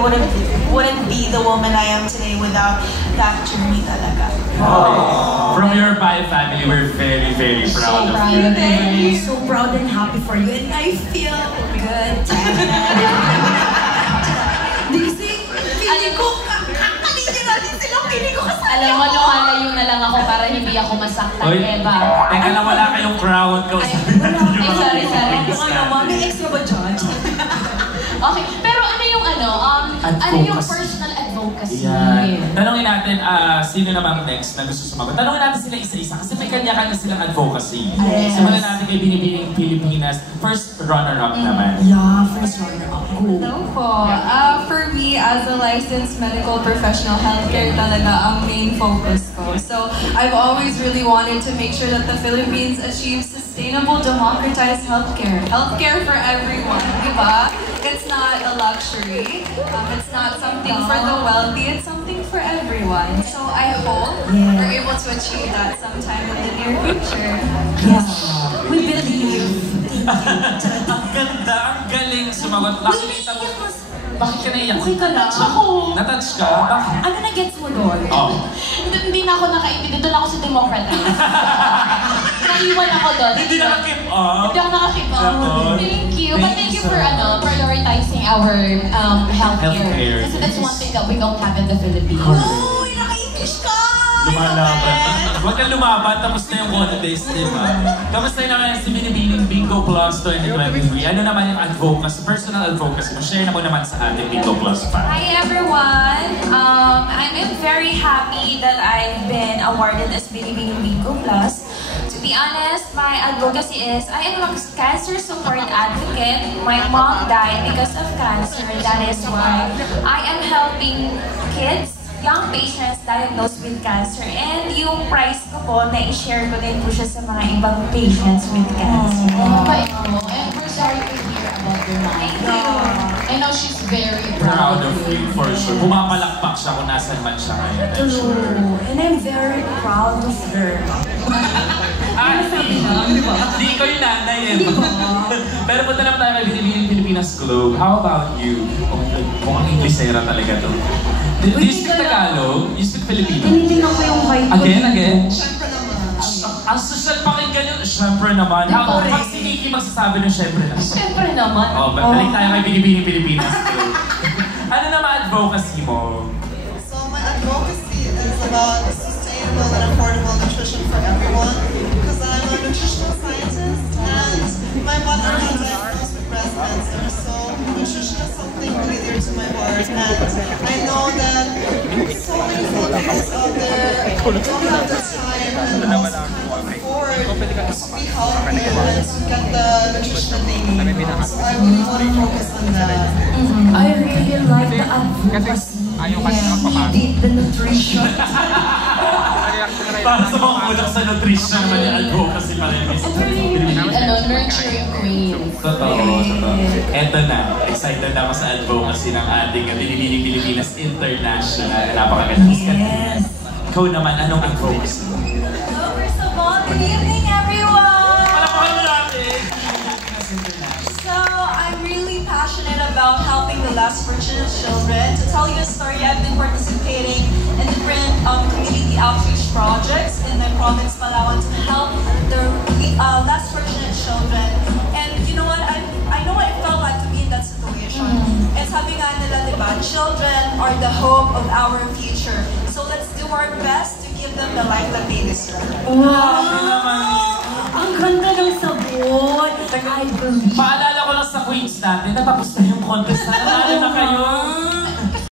wouldn't be the woman I am today without that journey talaga. Oh. From your Pai family, we're very, very proud of you. Thank you. So proud and happy for you, and I feel good. Feeling ko, kakaligin natin sila. Feeling ko kasama. Alam mo, lumalayo na lang ako para hindi ako masaktan, Eva. Teka lang, wala kayong crown ko. Sorry. May extra ba dyan? Okay, pero ano yung ano yung personal advocacy? Yan. Tanungin natin, sino namang next na gusto sumagot. Tanungin natin sila isa-isa kasi may kanya-kanya silang advocacy. Yes. Simulan natin kay Binibining Pilipinas. First runner-up naman. Yeah, first runner-up. Hello po. For me, as a licensed medical professional, healthcare talaga ang main focus ko. So, I've always really wanted to make sure that the Philippines achieves sustainable, democratized healthcare. Healthcare for everyone, diba? It's not a luxury. It's not something for the wealthy. It's something for everyone. So I hope we're able to achieve that sometime in the near future. Yes, we believe. Ang ganda, ang galing sumagot. Nakikita mo. Bakit ka naiyak? Okay ka lang. Ako. Natouch ka? Bakit? Ano na-gets mo doon? Hindi na ako nakaintindi. Doon ako sa democratize. Naiwan ako doon. Hindi naka-keep up. Hindi ako naka-keep up. Thank you. But thank you for prioritizing our healthcare. Kasi that's one thing that we don't have in the Philippines. Uy, naka-English ka! Lumalaban. Huwag kang lumaban, tapos na yung contest, di ba? Tapos na naman si Binibining Bingo Plus 2023. Ano naman yung advocacy, personal advocacy mo? Share na mo naman sa ating Bingo Plus fan. Hi everyone! I'm very happy that I've been awarded as Binibining Bingo Plus. To be honest, my advocacy is I am a cancer support advocate. My mom died because of cancer. That is why I am helping kids, young patients diagnosed with cancer. And yung prize ko po, na-share ko din po siya sa mga ibang patients with cancer. And we're sorry to hear about your mom. Thank you. I know she's very Proud of you, for sure. Pumapalakpak siya kung nasan man siya ngayon. True. And I'm very proud of her. Hindi ko yung nanay eh. Pero punta naman tayo kay Binibining Pilipinas Globe. How about you? Mukhang Inglesera talaga to. Do you speak Tagalog? You speak Filipino? Tinitingnan ko yung white. Again? Ang social pakinggan yun, syempre naman. Pag si Nikki magsasabi ng syempre naman. Syempre naman. Balik tayo kay Binibining Pilipinas Globe. Ano naman advocacy mo? So my advocacy is about sustainable and affordable nutrition for everyone. Because I'm a nutritional scientist and my mother was diagnosed with breast cancer. So nutrition is something really dear to my heart. And I know that so many Filipinos out there don't have the time and also can't afford to be healthy and to get the nutrition they need. So I really want to focus on that. I really like the advocacy. We did the nutrition. Para sa mga kulang sa nutrition naman yung advocacy pa rin. And we're really nurturing queens. Totoo. Eto na, excited ako sa advocacy ng ating Binibining Pilipinas International. Napakaganda. Yes. Ikaw naman, anong advocacy? So first of all, good evening everyone! Palakpakan mo natin! So I'm really passionate about helping the less fortunate children. To tell you a story, I've been participating in different community outreach projects in my province, Palawan, to help the less fortunate children. And you know what? I know what it felt like to be in that situation. It's sabi nga nila, diba? Children are the hope of our future. So let's do our best to give them the life that they deserve. Wow! Ang ganda ng sabot. I believe. Paalala ko lang sa Queens natin, natapos na yung contest. Nanalo na kayo.